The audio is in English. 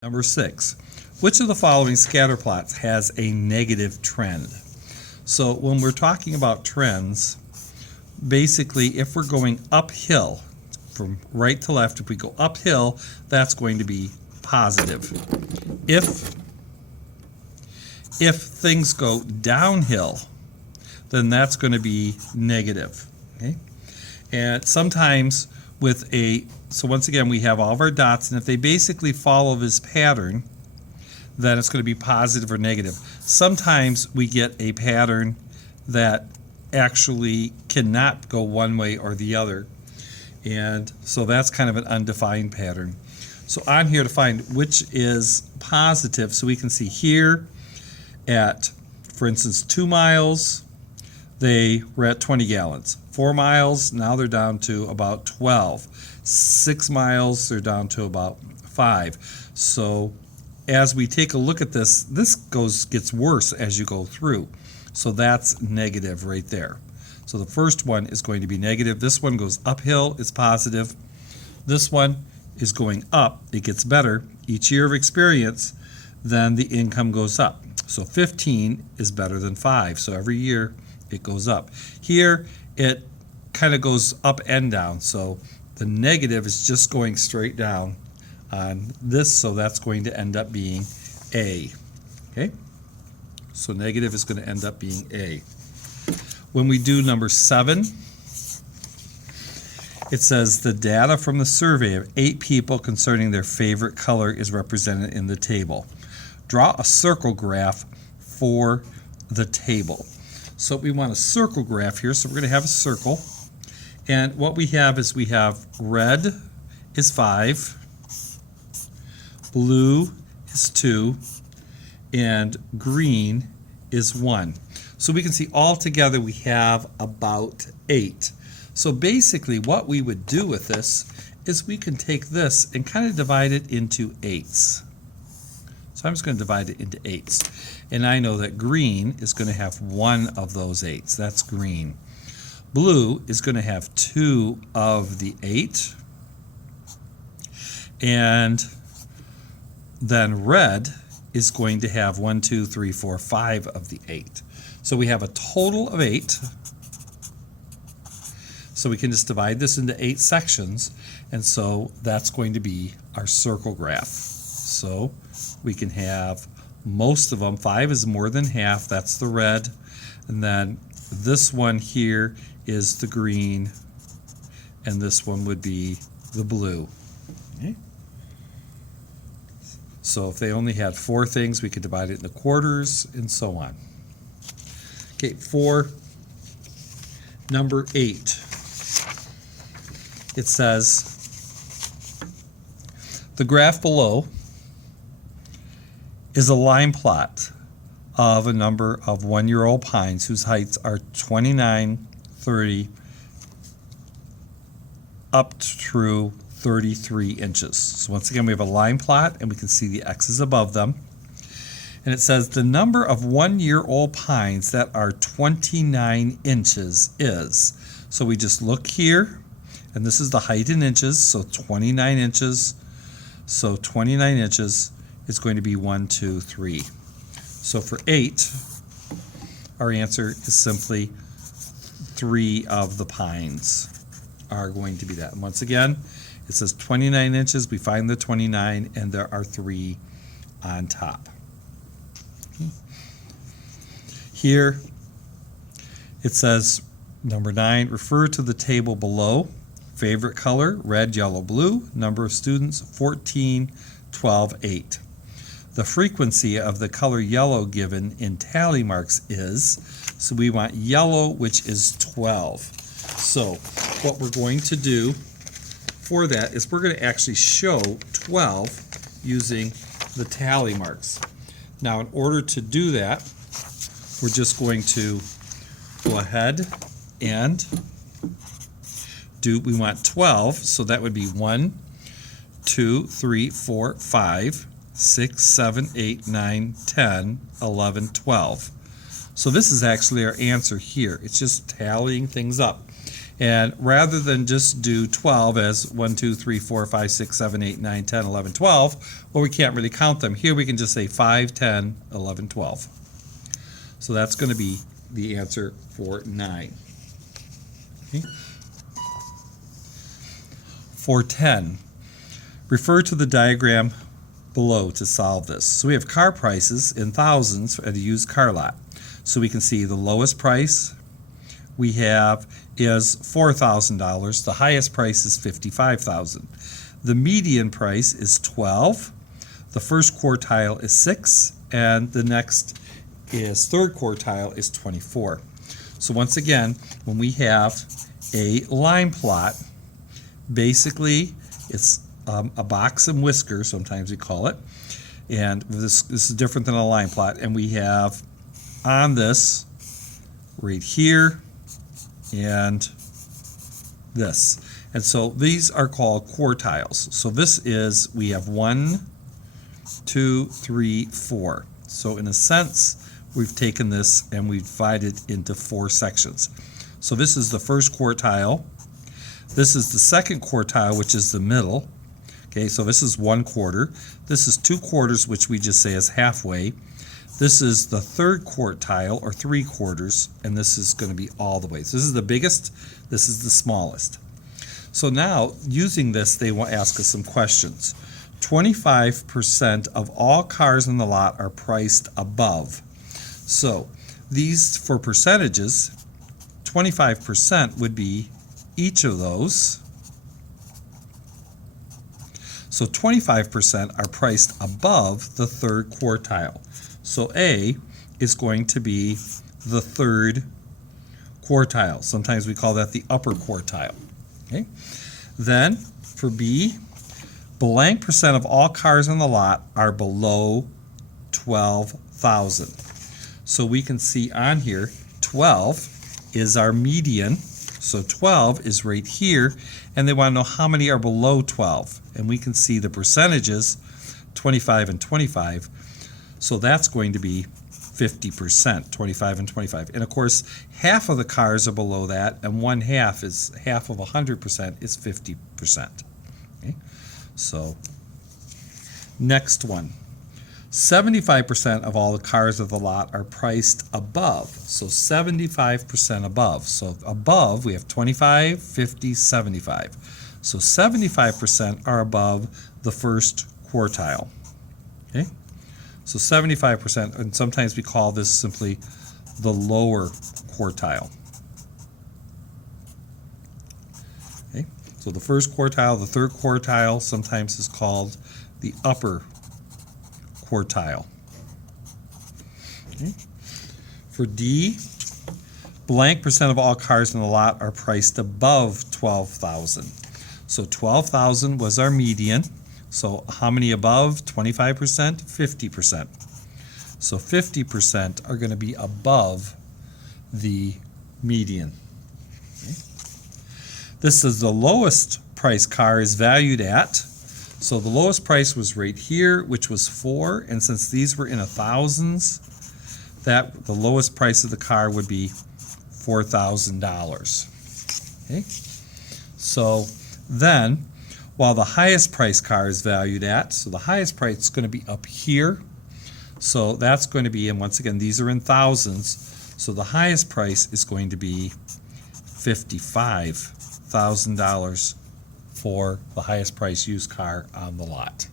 Number 6, which of the following scatter plots has a negative trend? So when we're talking about trends, basically if we're going uphill, from right to left, if we go uphill, that's going to be positive. If things go downhill, then that's going to be negative. Okay? And sometimes so once again, we have all of our dots, and if they basically follow this pattern, then it's going to be positive or negative. Sometimes we get a pattern that actually cannot go one way or the other, and so that's kind of an undefined pattern. So on here to find which is positive, so we can see here at, for instance, 2 miles, they were at 20 gallons. 4 miles, now they're down to about 12. 6 miles, they're down to about 5. So as we take a look at this, gets worse as you go through. So that's negative right there. So the first one is going to be negative. This one goes uphill, it's positive. This one is going up, it gets better. Each year of experience, then the income goes up. So 15 is better than 5. So every year it goes up. Here it kind of goes up and down. So the negative is just going straight down on this, so that's going to end up being A. Okay? So negative is going to end up being A. When we do number 7, it says the data from the survey of 8 people concerning their favorite color is represented in the table. Draw a circle graph for the table. So we want a circle graph here, so we're going to have a circle. And what we have is we have red is 5, blue is 2, and green is 1. So we can see all together we have about 8. So basically what we would do with this is we can take this and kind of divide it into 8s. So I'm just going to divide it into 8s. And I know that green is going to have 1 of those 8s. That's green. Blue is going to have 2 of the 8. And then red is going to have 1, 2, 3, 4, 5 of the 8. So we have a total of 8. So we can just divide this into 8 sections. And so that's going to be our circle graph. So we can have most of them. 5 is more than half. That's the red. And then this one here is the green. And this one would be the blue. Okay. So if they only had 4 things, we could divide it into quarters and so on. Okay, for number 8, it says the graph below is a line plot of a number of 1-year-old pines whose heights are 29, 30, up through 33 inches. So once again, we have a line plot and we can see the X's above them. And it says the number of 1-year-old pines that are 29 inches is. So we just look here, and this is the height in inches, so 29 inches. So 29 inches is going to be 1, 2, 3. So for 8, our answer is simply 3 of the pines are going to be that. And once again, it says 29 inches, we find the 29, and there are 3 on top. Okay. Here, it says, number 9, refer to the table below. Favorite color, red, yellow, blue. Number of students, 14, 12, 8. The frequency of the color yellow given in tally marks is, so we want yellow, which is 12. So what we're going to do for that is we're going to actually show 12 using the tally marks. Now in order to do that, we're just going to go ahead and we want 12, so that would be 1, 2, 3, 4, 5, 6, 7, 8, 9, 10, 11, 12. So this is actually our answer here. It's just tallying things up. And rather than just do 12 as 1, 2, 3, 4, 5, 6, 7, 8, 9, 10, 11, 12, well, we can't really count them. Here we can just say 5, 10, 11, 12. So that's going to be the answer for 9. Okay. For 10, refer to the diagram below to solve this. So we have car prices in thousands at a used car lot. So we can see the lowest price we have is $4,000. The highest price is $55,000. The median price is 12. The first quartile is 6, and the next is third quartile is 24. So once again, when we have a line plot, basically it's a box and whisker, sometimes we call it, and this is different than a line plot, and we have on this right here and this. And so these are called quartiles. So this is, we have 1, 2, 3, 4. So in a sense, we've taken this and we've divided into 4 sections. So this is the first quartile. This is the second quartile, which is the middle. Okay, so this is 1/4. This is 2/4, which we just say is halfway. This is the third quartile, or 3/4, and this is going to be all the way. So this is the biggest, this is the smallest. So now, using this, they will ask us some questions. 25% of all cars in the lot are priced above. So these, for percentages, 25% would be each of those. So 25% are priced above the third quartile. So A is going to be the third quartile. Sometimes we call that the upper quartile. Okay. Then for B, blank percent of all cars in the lot are below 12,000. So we can see on here 12 is our median. So 12 is right here, and they want to know how many are below 12. And we can see the percentages, 25 and 25. So that's going to be 50%, 25 and 25. And of course, half of the cars are below that, and half of 100% is 50%. Okay? So next one. 75% of all the cars of the lot are priced above. So 75% above. So above, we have 25, 50, 75. So 75% are above the first quartile. Okay? So 75%, and sometimes we call this simply the lower quartile. Okay? So the first quartile, the third quartile, sometimes is called the upper quartile. Okay. For D, blank percent of all cars in the lot are priced above 12,000. So 12,000 was our median. So how many above? 25%, 50%. So 50% are going to be above the median. Okay. This is the lowest price car is valued at. So the lowest price was right here, which was 4, and since these were in thousands, that the lowest price of the car would be $4,000. Okay? So then, while the highest price car is valued at, so the highest price is going to be up here. So that's going to be, and once again, these are in thousands, so the highest price is going to be $55,000 for the highest price used car on the lot.